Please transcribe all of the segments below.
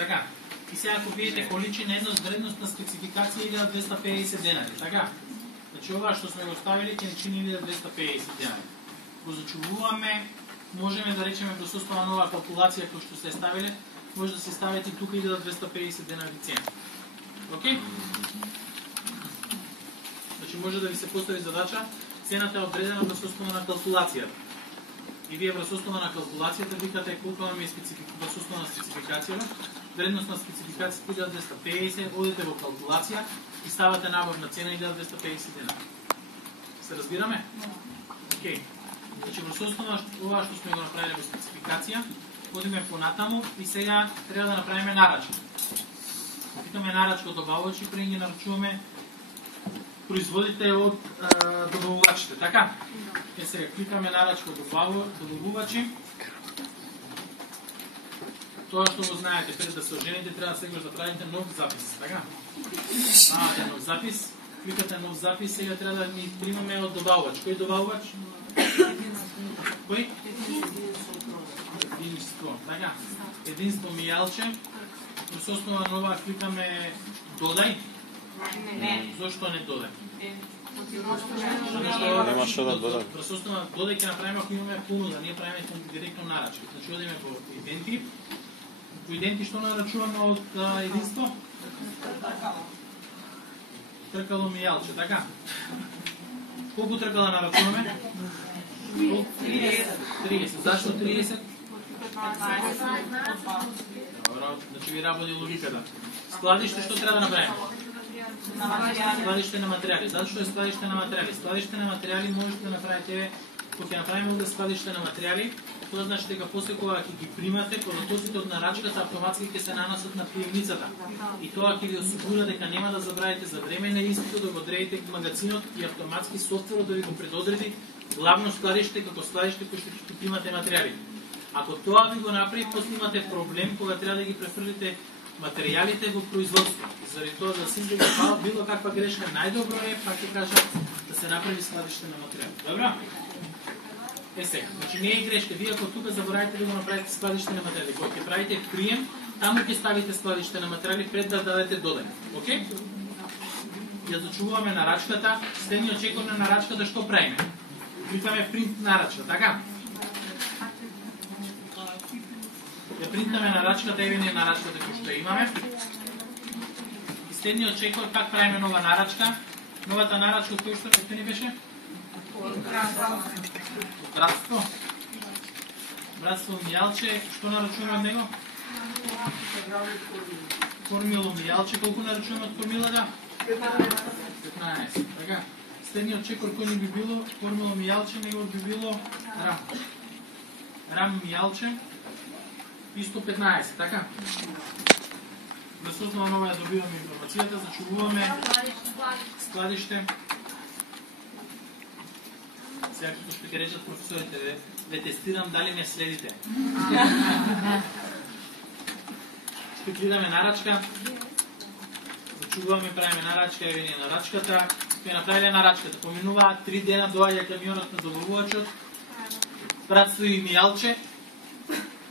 така? И сега ако видите количина едност, вредност на спецификација 1250 денари, така? Значи ова што сме го ставили ќе ни чини 1250 денари. Го зачувуваме, можеме да речеме во состојба на оваа калкулација која што сте ставиле, може да се ставите тука 1250 денари цена. Океј? Значи може да ви се постави задача, цената е одредена во состојба на калкулацијата. И вие во состојба на калкулацијата викате колку имаме во состојба на спецификацијата, вредност на спецификацијата 1250, одите во калкулација и ставате набавна цена 1250 денари. Се разбираме? Океј. Значи во состојба ова што сме го направиле во спецификација, одиме понатаму и сега треба да направиме нарачка. Питаме нарачка од добавувачи, пред ги нарачуваме производите од добавувачите, така? Е сега кликаме нарачка добавувачи. Тоа што го знаете, пред да се ожените, треба сега да правите нов запис, така? Нов запис, кликате нов запис, сега треба да ни примаме од добавувач. Кој добавувач? Кој? Единство, така? Единство мијалче. Во состојба на ова кликаме додај. Не. Зошто не додај? Нема што да додај. Во состојба додај ќе направиме ако имаме понуда, ние правиме директно нарачка. Значи одиме во иденти. Во иденти што нарачуваме од единство? Тркало мијалче, така? Колку тркала нарачуваме? 30. Зашто 30? Добро, значи ви работи логиката. Складиште што треба да направиме? Складиште на материјали. Зашто е складиште на материјали? Складиште на материјали можете да направите, кога ќе направиме овде складиште на материјали, тоа значи дека после кога ќе ги примате, податоците од нарачката автоматски ќе се нанесат на приемницата. И тоа ќе ви осигура дека нема да забравите за време на истото да го одредите магазинот и автоматски софтверот да ви го предодреди главно складиште како складиште кој што ќе примате материјали. Ако тоа ви го направи, после имате проблем кога треба да ги префрлите материјалите во производство. Заради тоа да се избегне било каква грешка, најдобро е, пак ќе кажам, да се направи складиште на материјали. Добро? Е сега, значи не е грешка. Вие ако тука заборавите да го направите складиште на материјали, кога ќе правите прием, таму ќе ставите складиште на материјали пред да дадете додај. Океј? Ја зачувуваме нарачката, следниот чекор на нарачката што правиме? Кликаме принт нарачка, така? Ја принтаме нарачката, еве ни нарачката која што имаме. И следниот чекор как правиме нова нарачка? Новата нарачка која што ни беше? Братство. Братство мијалче, што нарачуваме од него? Формило мијалче, колку нарачуваме од формилата? 15. Така. Следниот чекор кој ни би било, формило мијалче, него би било рам. Рам мијалче, исто 15, така? Да се основа нова ја добиваме информацијата, зачувуваме складиште. Сега како што ќе речат професорите, ве тестирам дали ме следите. Спеклираме нарачка, зачувуваме, правиме нарачка, еве ни нарачката, ќе направиле нарачката. Поминуваат 3 дена, доаѓа камионот на добавувачот, братство и мијалче,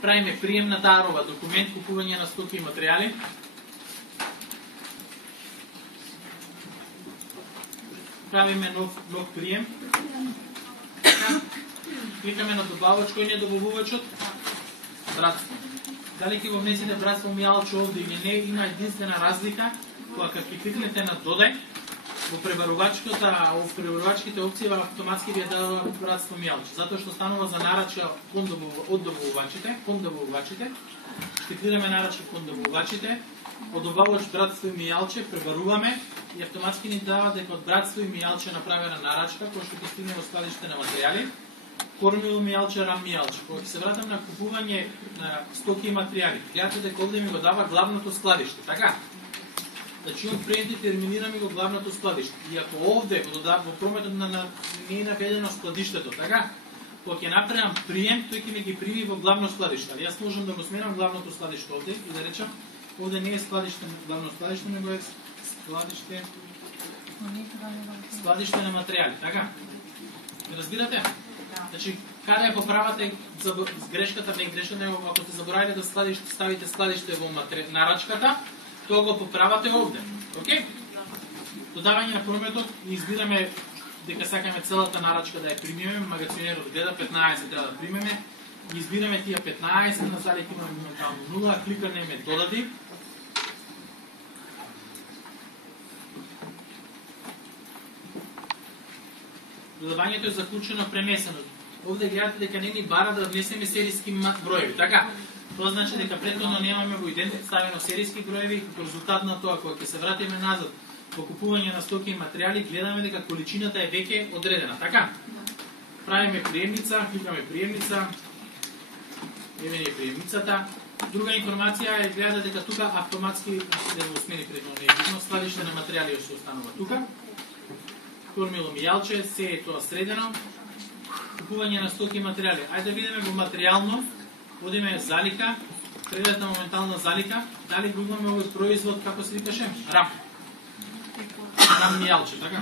правиме прием на таа роба, документ, купување на стоки и материјали. Правиме нов прием. Кликаме на добавач, кој не е добавувачот? Братство. Дали ќе го внесете братство мијалче овде или не, има единствена разлика, кога ќе кликнете на додај, во пребарувачките опции автоматски ви ја дава братство мијалче, затоа што станува за нарачка од добавувачите, ще кликаме нарачка кон добавувачите, од добавувач братство и мијалче, пребаруваме и автоматски ни дава дека од братство и мијалче направена нарачка, која што ќе стигне во складиште на материјали, формило мијалче, рам мијалче. Кога ќе се вратам на купување на стоки и материјали, гледате дека овде ми го дава главното складиште, така? Значи он предетерминираме го главното складиште. И ако овде во прометот не е наведено складиштето, така? Кога ќе направам прием, тој ќе ми ги прими во главно складиште. Али јас можам да го сменам главното складиште овде и да речам, овде не е складиште, главно складиште, него е складиште на материјали, така? Разбирате? Да. Значи, каде ја поправате грешката, не грешката, него ако се заборавите да ставите складиште во нарачката, тоа го поправате овде. Океј? Додавање на прометот и избираме дека сакаме целата нарачка да ја примиме, магазинерот гледа 15 треба да примеме, и избираме тие 15, на залик имаме моментално 0, кликнеме додади. Додавањето е заклучено пренесено. Овде гледате дека не ни бара да внесеме серијски броеви. Така, тоа значи дека претходно немаме во идентификација ставено серијски броеви и како резултат на тоа кога ќе се вратиме назад по купување на стоки и материјали, гледаме дека количината е веќе одредена. Така, правиме приемница, кликаме приемница, еве е приемницата. Друга информација е гледате дека тука автоматски да го смени предно неебитно, складиште на материјали што останува тука. Кормило мијалче, се е тоа средено. Купување на стоки и материјали. Ајде да видиме во материјално, одиме залика, преглед на моментална залика, дали го имаме овој производ, како се викаше? Рам. Рам мијалче, така?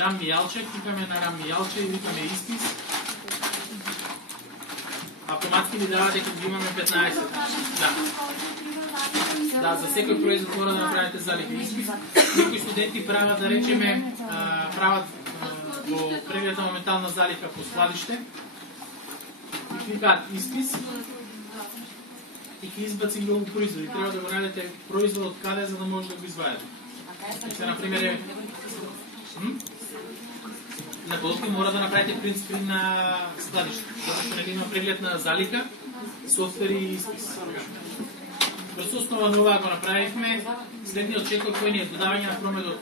Рам мијалче, кликаме на рам мијалче и викаме испис. Автоматски ви дава дека ги имаме 15. Да, за секој производ мора да направите залика испис. Некои студенти прават, да речеме, прават во преглед на моментална залика по складиште и кликаат испис и ќе избаци многу производи. Треба да го најдете производ од каде за да може да го извадите. Се, например, на колку мора да направите принт скрин на складиште, затоа што не има преглед на залика, софтвер и испис. Врз основа на ова го направивме, следниот чек кој ни е додавање на прометот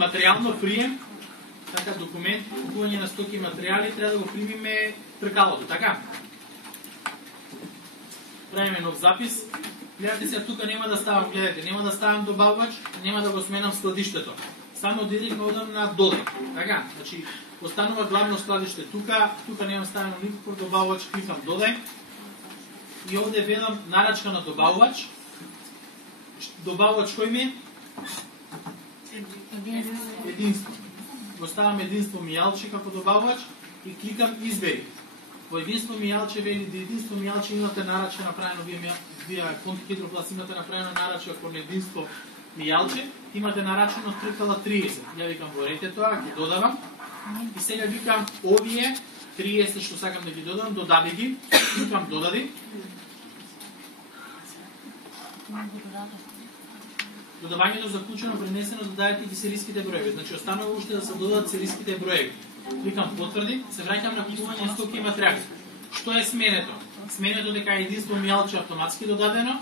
материјално прием, така документ, купување на стоки и материјали, треба да го примиме тркалото, така? Правиме нов запис. Гледате се, тука нема да ставам, гледате, нема да ставам добавувач, нема да го сменам складиштето. Само директно одам на додај. Така, значи, останува главно складиште тука, тука немам ставено никаков добавувач, кликам додај. И овде ведам нарачка на добавувач. Добавувач кој ми е? Единство. Го ставам единство мијалче како добавувач и кликам избери. Во единство мијалче вели да единство мијалче имате нарачка направено вие Конти Хидропласт имате направено нарачка кон единство мијалче, имате нарачено тркала 30. Ја викам во рете тоа, ќе додавам. И сега викам овие 30 што сакам да ги додам, додади ги, викам додади. Додавањето заклучено пренесено додадете ги сериските броеви. Значи останува уште да се додадат сериските броеви. Кликам потврди, се враќам на купување на стоки и материјали. Што е сменето? Сменето дека е единство мијалче автоматски додадено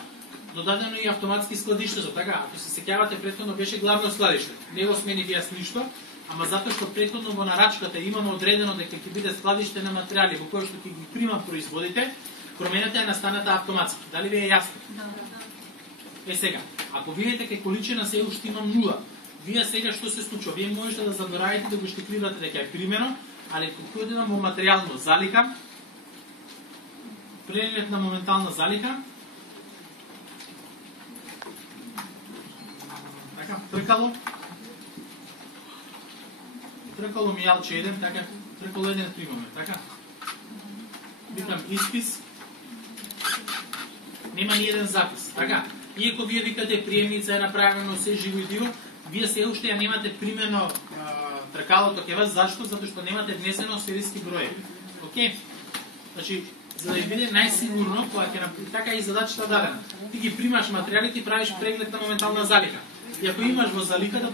и автоматски складиштето, така? Ако се сеќавате претходно беше главно складиште. Не го сменив јас ништо, ама затоа што претходно во нарачката имаме одредено дека ќе биде складиште на материјали во кој што ќе ги примам производите, промената е настаната автоматски. Дали ви е јасно? Да. Сега, ако видите дека количина се уште имам 0, вие сега што се случува? Вие можете да заборавите да го штекливате дека е примено, али кога одидам во материјално залика, преглед на моментална залика, така, тркало мијалче 1, така, тркало 1 примаме, така. Викам испис, нема ни еден запис, така. Иако вие викате приемница е направено се живо и диво, вие се уште ја немате примено тркалото ке вас, зашто? Затоа што немате внесено серијски броеви. Океј? Значи, за да биде најсигурно, кога ќе така и задачата дадена. Ти ги примаш материјалите и правиш преглед на моментална залика. И ако имаш во заликата,